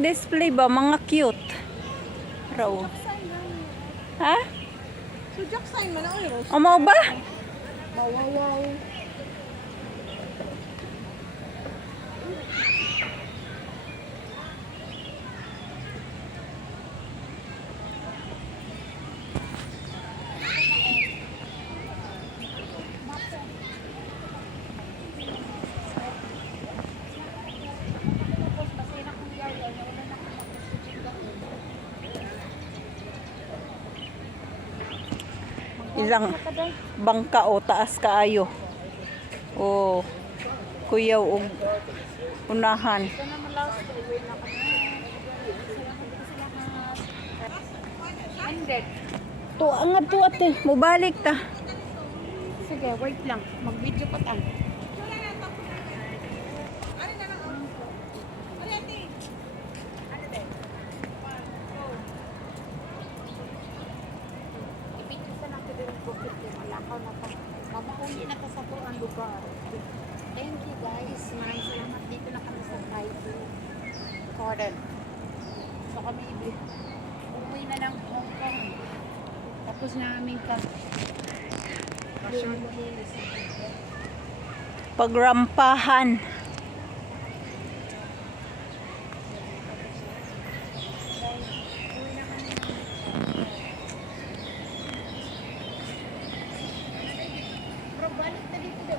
Ang display ba? Mga cute. Raw. Ha? Zodiac sign man ako yun. Amo ba? Wow. Ilang bangka o taas kaayo. O kuyaw og unahan. To angad to ate, mobalik ta. Sige, wait lang. Mag-video pa tayo. Mamahuli na to sa ang lugar. Thank you guys. Maraming salamat. Dito na kami sa Taipei. Corden. So kami umuwi na ng Hong Kong. Tapos na aming Pagrampahan. Pero balik na dito.